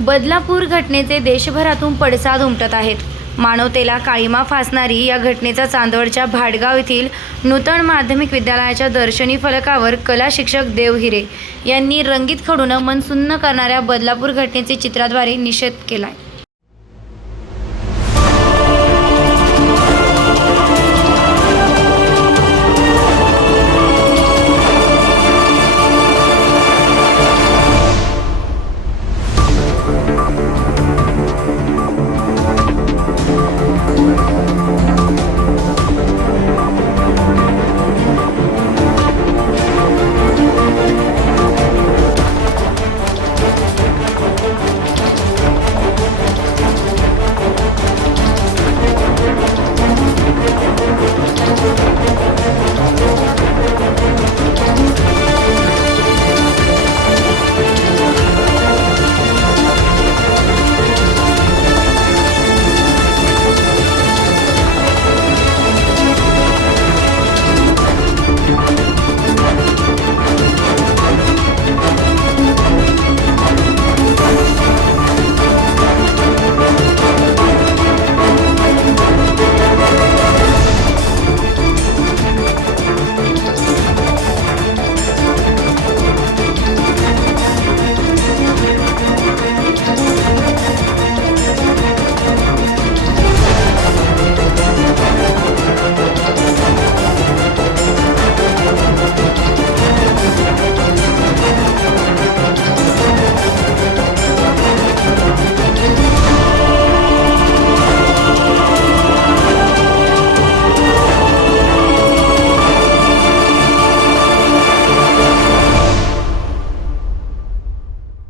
बदलापूर घटनेचे देशभरातून पडसाद उमटत आहेत. मानवतेला काळीमा फासणारी या घटनेचा चांदवडच्या भाडगाव येथील नूतन माध्यमिक विद्यालयाच्या दर्शनी फलकावर कला शिक्षक देव हिरे यांनी रंगीत खडून मन सुन्न करणाऱ्या बदलापूर घटनेचे चित्राद्वारे निषेध केला आहे